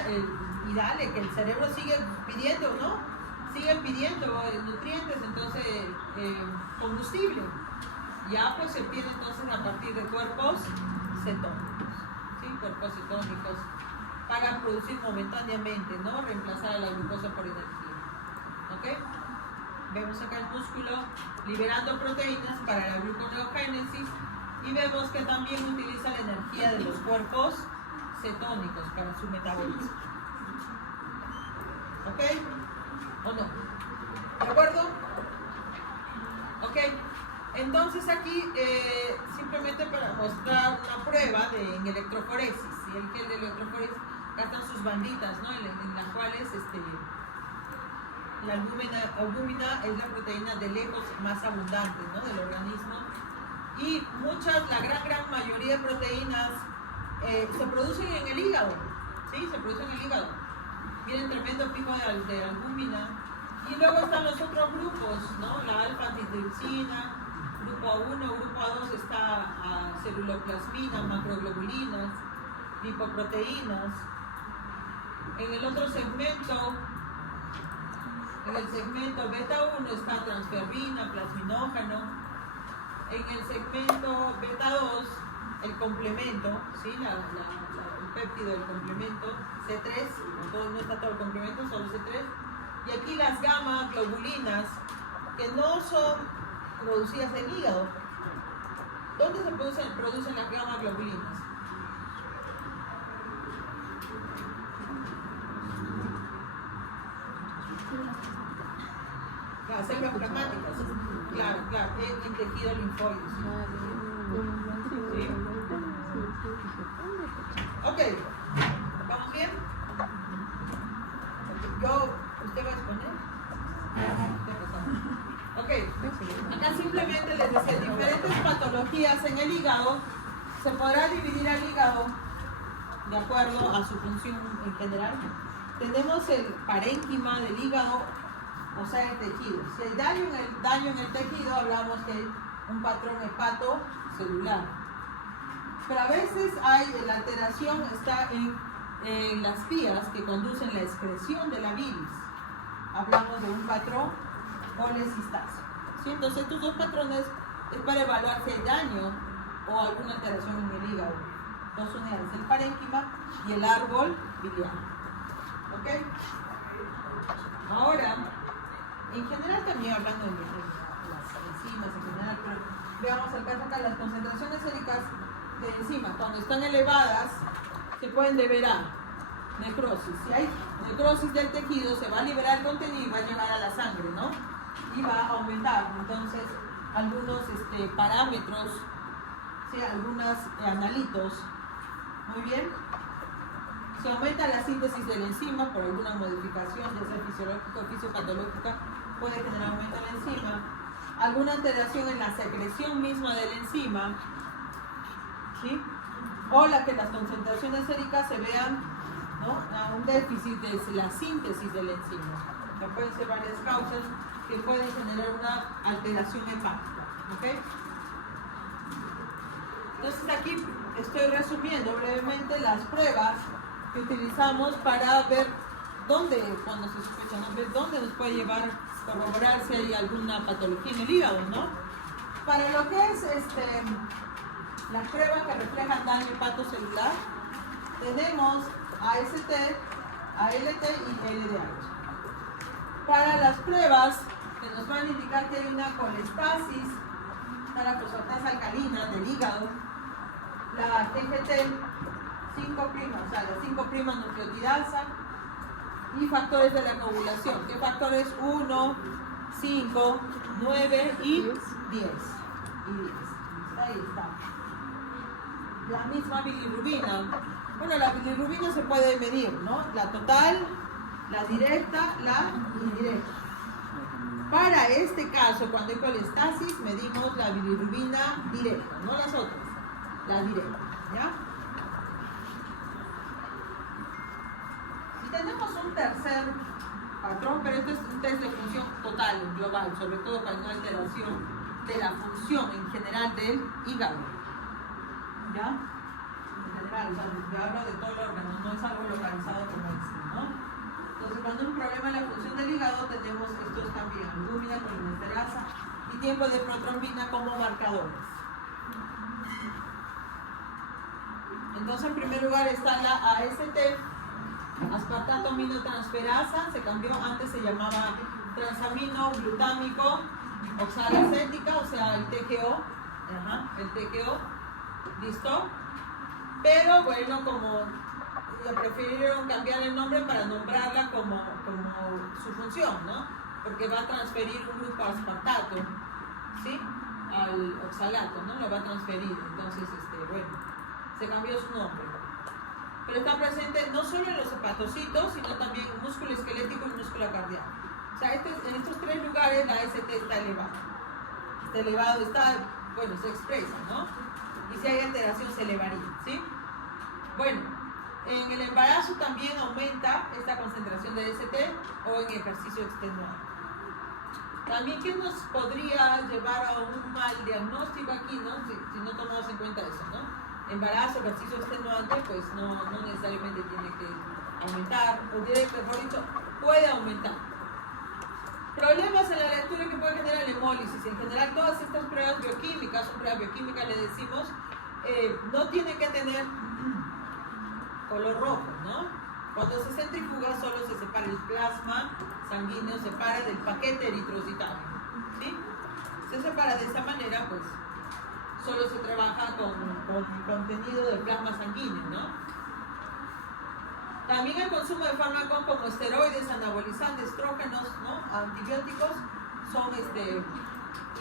y dale que el cerebro sigue pidiendo, ¿no? Siguen pidiendo nutrientes, entonces combustible. Ya pues se obtiene entonces a partir de cuerpos cetónicos, ¿sí? Cuerpos cetónicos para producir momentáneamente, ¿no? Reemplazar a la glucosa por energía, ¿ok? Vemos acá el músculo liberando proteínas para la gluconeogénesis y vemos que también utiliza la energía de los cuerpos cetónicos para su metabolismo, ¿ok? ¿O no? ¿De acuerdo? Ok, entonces aquí simplemente para mostrar una prueba en electroforesis, y el gel de electroforesis gastan sus banditas, ¿no? En las cuales la albúmina es la proteína de lejos más abundante, ¿no? Del organismo, y la gran mayoría de proteínas se producen en el hígado, ¿sí? Se producen en el hígado. Miren, tremendo pico de albúmina. Y luego están los otros grupos, ¿no? La alfa-antitrypsina, grupo A1, grupo A2 está celuloplasmina, macroglobulinas, lipoproteínas. En el otro segmento, en el segmento beta-1 está transferrina, plasminógeno. En el segmento beta-2, el complemento, ¿sí? El péptido del complemento, C3, no está todo el complemento, solo C3. Y aquí las gamma globulinas, que no son producidas en el hígado. ¿Dónde se producen las gamma globulinas? Las células plasmáticas. Claro, en tejido linfoide. ¿Sí? Ok, ¿vamos bien? ¿Usted va a exponer? Ok, acá simplemente les decía, diferentes patologías en el hígado. Se podrá dividir al hígado de acuerdo a su función en general. Tenemos el parénquima del hígado, o sea, el tejido. Si hay daño en el tejido, hablamos que hay un patrón hepatocelular. Pero a veces la alteración está en las vías que conducen la excreción de la bilis. Hablamos de un patrón colecitáceo, ¿sí? Entonces estos dos patrones es para evaluar si hay daño o alguna alteración en el hígado. dos unidades, el parénquima y el árbol biliar. ¿Ok? Ahora, en general también hablando de las enzimas en general, pero veamos el caso acá, las concentraciones séricas de enzimas, cuando están elevadas, se pueden deber a necrosis. Si hay necrosis del tejido, se va a liberar el contenido y va a llegar a la sangre, ¿no? Y va a aumentar, entonces, algunos parámetros, ¿sí? Algunos analitos. Muy bien. Si aumenta la síntesis de la enzima por alguna modificación, ya sea fisiológica o fisiopatológica, puede generar aumento de la enzima. Alguna alteración en la secreción misma de la enzima, ¿sí? O que las concentraciones séricas se vean, ¿no?, a un déficit de la síntesis de la enzima. Que pueden ser varias causas que pueden generar una alteración hepática. ¿Ok? Entonces aquí estoy resumiendo brevemente las pruebas que utilizamos para ver dónde, cuando se sospecha, ¿no?, ver dónde nos puede llevar, corroborar si hay alguna patología en el hígado, ¿no? Para lo que es las pruebas que reflejan daño hepatocelular, tenemos AST, ALT y LDH. Para las pruebas que nos van a indicar que hay una colestasis, la fosfatasa alcalina del hígado, la TGT 5', o sea, la 5' nucleotidasa y factores de la coagulación. ¿Qué factores? 1, 5, 9 y 10. Ahí está. La misma bilirrubina. Bueno, la bilirrubina se puede medir, ¿no? La total, la directa, la indirecta. Para este caso, cuando hay colestasis, medimos la bilirrubina directa, no las otras, la directa, ¿ya? Y tenemos un tercer patrón, pero este es un test de función total, global, sobre todo cuando hay alteración de la función en general del hígado, ¿ya? En general, o sea, yo hablo de todo el órgano, no es algo localizado como este, ¿no? Entonces, cuando hay un problema en la función del hígado, tenemos estos también, albúmina, colinesterasa y tiempo de protrombina como marcadores. Entonces, en primer lugar está la AST, aspartato aminotransferasa, se cambió, antes se llamaba transamino glutámico oxalacética, o sea, el TGO, el TGO, ¿listo? Pero bueno, como prefirieron cambiar el nombre para nombrarla como su función, ¿no? Porque va a transferir un grupo aspartato, ¿sí?, al oxalato, ¿no? Lo va a transferir, entonces, bueno, se cambió su nombre. Pero está presente no solo en los hepatocitos, sino también en músculo esquelético y músculo cardíaco. O sea, en estos tres lugares la ST está elevada. Está elevado, bueno, se expresa, ¿no? Y si hay alteración se elevaría, ¿sí? Bueno, en el embarazo también aumenta esta concentración de ST o en ejercicio extenuado. También, ¿qué nos podría llevar a un mal diagnóstico aquí, ¿no? Si no tomamos en cuenta eso, ¿no? Embarazo, ejercicio extenuante, pues no necesariamente tiene que aumentar, o mejor dicho, puede aumentar. Problemas en la lectura que puede generar la hemólisis. En general, todas estas pruebas bioquímicas, son pruebas bioquímicas, le decimos, no tienen que tener color rojo, ¿no? Cuando se centrifuga solo se separa el plasma sanguíneo, se separa del paquete eritrocitario, ¿sí? Se separa de esa manera, pues solo se trabaja con contenido del plasma sanguíneo, ¿no? También el consumo de fármacos como esteroides, anabolizantes, estrógenos, ¿no?, antibióticos, son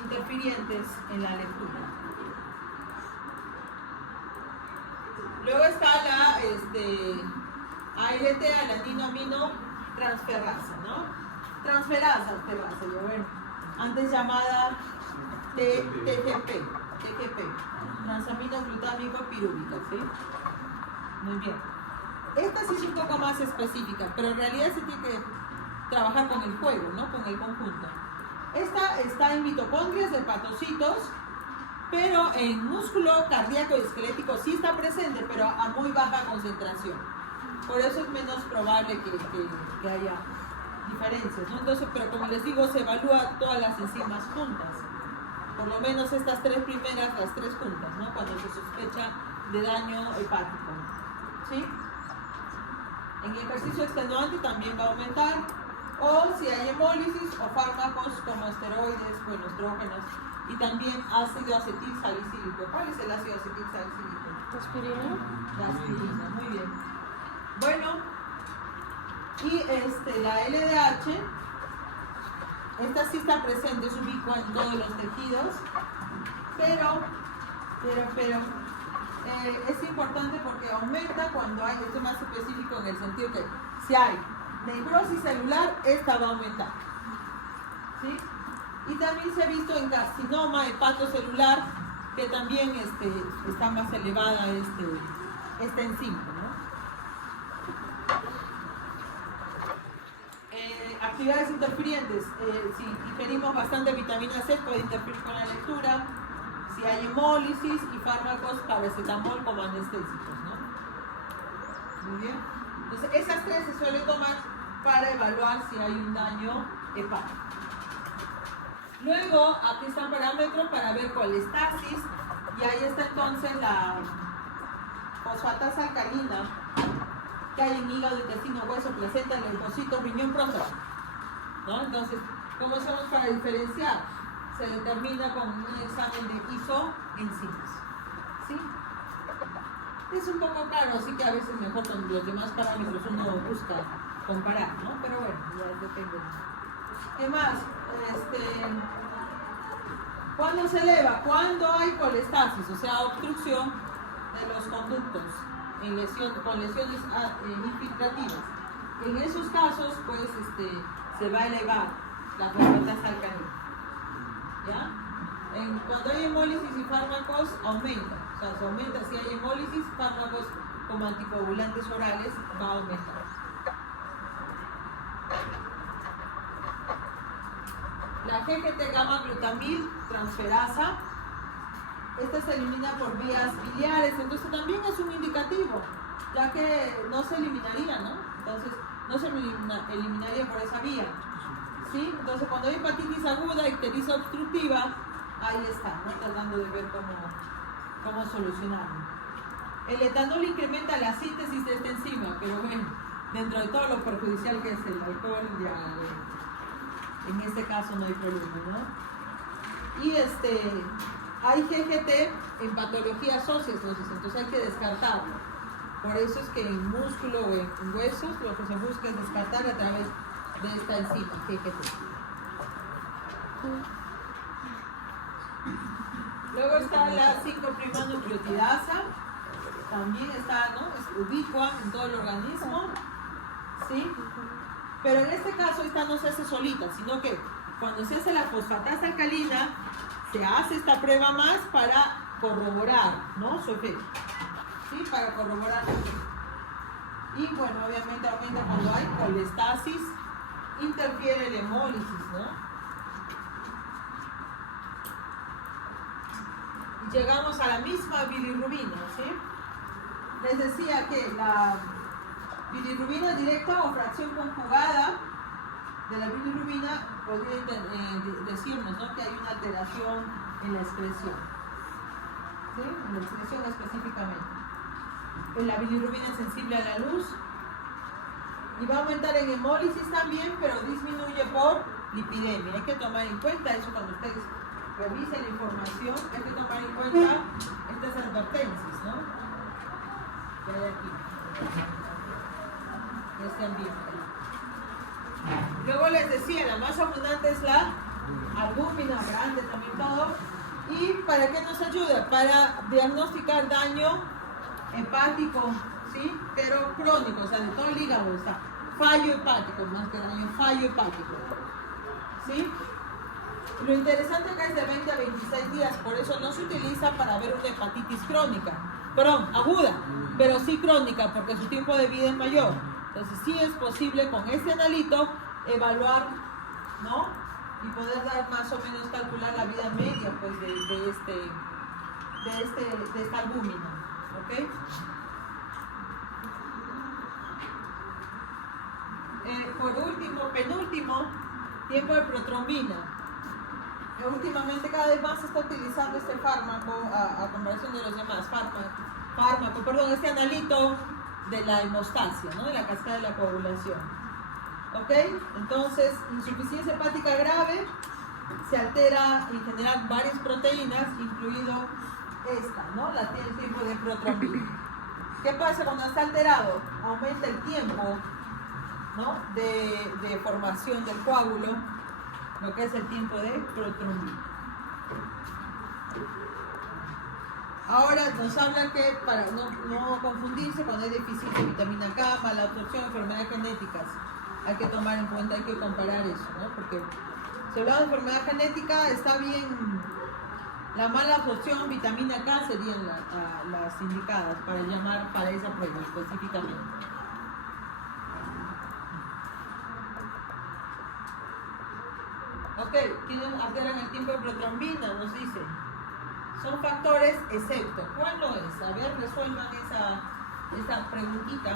interfirientes en la lectura. Luego está la ALT, alanino transferasa, ¿no? Transferasa, bueno, antes llamada TGP, transamino glutámico pirúvica, ¿sí? Muy bien. Esta sí es un poco más específica, pero en realidad se tiene que trabajar con el juego, ¿no?, con el conjunto. Esta está en mitocondrias de hepatocitos, pero en músculo cardíaco y esquelético sí está presente, pero a muy baja concentración. Por eso es menos probable que haya diferencias, ¿no? Entonces, pero como les digo, se evalúa todas las enzimas juntas. Por lo menos estas tres primeras, las tres juntas, ¿no?, cuando se sospecha de daño hepático, ¿sí? En ejercicio extenuante también va a aumentar, o si hay hemólisis o fármacos como esteroides, bueno, estrógenos, y también ácido acetil salicílico. ¿Cuál es el ácido acetil salicílico? ¿Aspirina? La aspirina, muy bien. Bueno, y la LDH, esta sí está presente, es ubicua en todos los tejidos, pero es importante porque aumenta cuando hay, esto es más específico en el sentido que si hay necrosis celular, esta va a aumentar, ¿sí? Y también se ha visto en carcinoma hepatocelular que también está más elevada esta enzima, ¿no? Actividades interfirientes, si ingerimos bastante vitamina C puede interferir con la lectura, si hay hemólisis y fármacos paracetamol como anestésicos, ¿no? Muy bien. Entonces esas tres se suelen tomar para evaluar si hay un daño hepático. Luego, aquí está el parámetro para ver colestasis, y ahí está entonces la fosfatasa alcalina que hay en hígado, intestino, hueso, placenta, leucocitos, riñón, próstata, ¿no? Entonces, ¿cómo hacemos para diferenciar? Se determina con un examen de isoenzimas, ¿sí? Es un poco caro, así que a veces mejor con los demás parámetros uno busca comparar, ¿no? Pero bueno, ya depende. Además, ¿cuándo se eleva? Cuando hay colestasis, o sea, obstrucción de los conductos con lesiones infiltrativas. En esos casos, pues, se va a elevar la fosfatasa alcalina. ¿Ya? Cuando hay hemólisis y fármacos, aumenta. O sea, se aumenta si hay hemólisis, fármacos como anticoagulantes orales, va a aumentar. La GGT gamma glutamil transferasa, esta se elimina por vías biliares, entonces también es un indicativo, ya que no se eliminaría, ¿no? Entonces, no se eliminaría por esa vía, ¿sí? Entonces, cuando hay hepatitis aguda, ictericia obstructiva, ahí está, ¿no? Tratando de ver cómo solucionarlo. El etanol incrementa la síntesis de esta enzima, pero bueno, dentro de todo lo perjudicial que es el alcohol, ya en este caso no hay problema, ¿no? Y hay GGT en patologías óseas, entonces hay que descartarlo. Por eso es que en músculo o en huesos lo que se busca es descartar a través de esta enzima, GGT. Luego está la 5'-nucleotidasa, también está, ¿no? Es ubicua en todo el organismo, ¿sí? Pero en este caso esta no se hace solita, sino que cuando se hace la fosfatasa alcalina, se hace esta prueba más para corroborar, ¿no? Su efecto, ¿sí? Para corroborar su efecto. Y bueno, obviamente aumenta cuando hay colestasis, interfiere el hemólisis, ¿no? Y llegamos a la misma bilirrubina, ¿sí? Les decía que la bilirrubina directa o fracción conjugada de la bilirrubina podría decirnos, ¿no? Que hay una alteración en la excreción, ¿sí? En la excreción específicamente. La bilirrubina es sensible a la luz y va a aumentar en hemólisis también, pero disminuye por lipidemia. Hay que tomar en cuenta eso cuando ustedes revisen la información, hay que tomar en cuenta estas advertencias, ¿no? Que hay aquí. Este ambiente. Luego les decía, la más abundante es la albúmina, grande también todo. ¿Y para qué nos ayuda? Para diagnosticar daño hepático, ¿sí? Pero crónico, o sea, de todo el hígado, o sea, fallo hepático, más que daño, fallo hepático, ¿sí? Lo interesante acá es de 20 a 26 días, por eso no se utiliza para ver una hepatitis crónica, perdón, aguda, pero sí crónica, porque su tiempo de vida es mayor. Entonces sí es posible con este analito evaluar, ¿no? Y poder dar más o menos, calcular la vida media, pues, de esta albúmina, ¿ok? Por último, penúltimo, tiempo de protrombina. últimamente cada vez más se está utilizando este fármaco a comparación de los demás este analito de la hemostasia, ¿no? De la cascada de la coagulación. ¿Ok? Entonces, insuficiencia hepática grave, se altera en general varias proteínas, incluido esta, ¿no? El tiempo de protrombina. ¿Qué pasa cuando está alterado? Aumenta el tiempo, ¿no? de formación del coágulo, lo que es el tiempo de protrombina. Ahora nos habla que para no confundirse cuando hay deficiencia de vitamina K, mala absorción, enfermedades genéticas, hay que tomar en cuenta, hay que comparar eso, ¿no? Porque si hablamos de enfermedad genética, está bien, la mala absorción, vitamina K serían las indicadas para llamar para esa prueba específicamente. Ok, ¿quiénes alteran el tiempo de protrombina? Nos dice. Son factores excepto. ¿Cuál no es? A ver, resuelvan esa preguntita.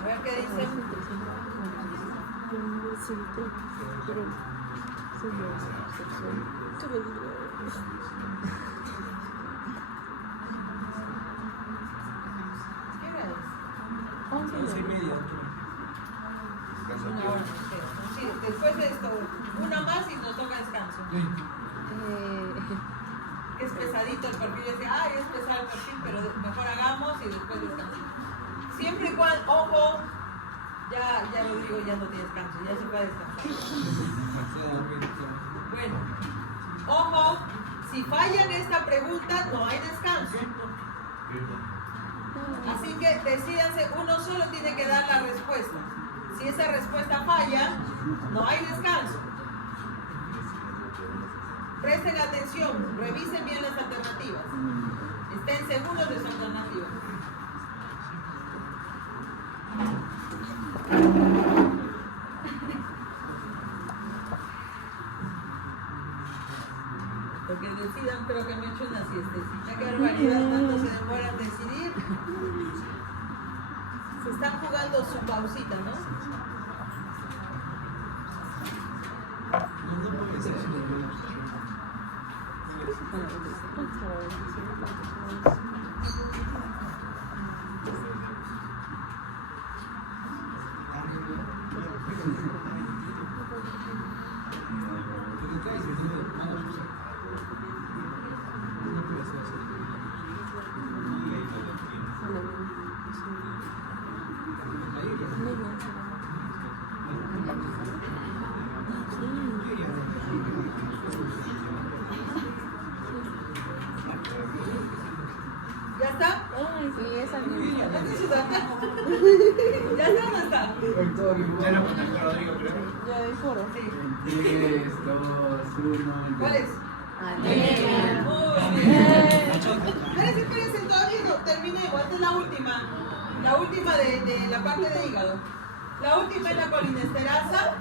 A ver qué dicen. ¿Qué hora es? 11:30. Una hora. Sí, después de esto, una más y nos toca descanso. Es pesadito el perfil, es pesado el perfil, pero mejor hagamos y después descanso. Siempre y cuando, ojo, ya Rodrigo ya no tiene descanso, ya se puede descansar. Bueno, ojo, si fallan esta pregunta no hay descanso. Así que decídanse, uno solo tiene que dar la respuesta. Si esa respuesta falla, no hay descanso. Presten atención, revisen bien las alternativas. Estén seguros de su alternativa. Porque decidan, creo que me he hecho una siestecita. Qué barbaridad, tanto se demora en decidir. Se están jugando su pausita, ¿no? ¿Ya está? Sí, esa misma. ¿Ya está? ¿Ya está o no está? Ya lo contactó Rodrigo, creo. Ya hay foro. Sí. 3, 2, 1. ¿Cuál es? Anemia. Muy bien. Espérense, todavía no terminemos. Esta es la última. La última de la parte de hígado. La última es la colinesterasa.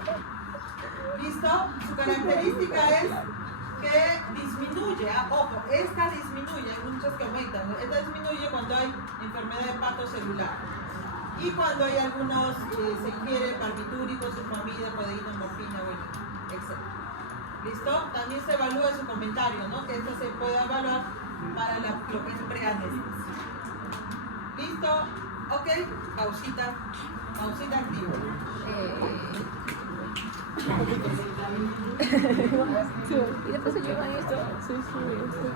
¿Listo? Su característica es que disminuye, ojo, esta disminuye, hay muchas que aumentan, esta disminuye cuando hay enfermedad hepatocelular y cuando hay algunos se ingiere barbitúricos, sulfamida, codeína, morfina, bueno, etc. ¿Listo? También se evalúa su comentario, ¿no? Que esto se puede evaluar para lo que es preanestesia. ¿Listo? Ok, pausita activa. Sí, y después se lleva esto. Sí, sí, esto.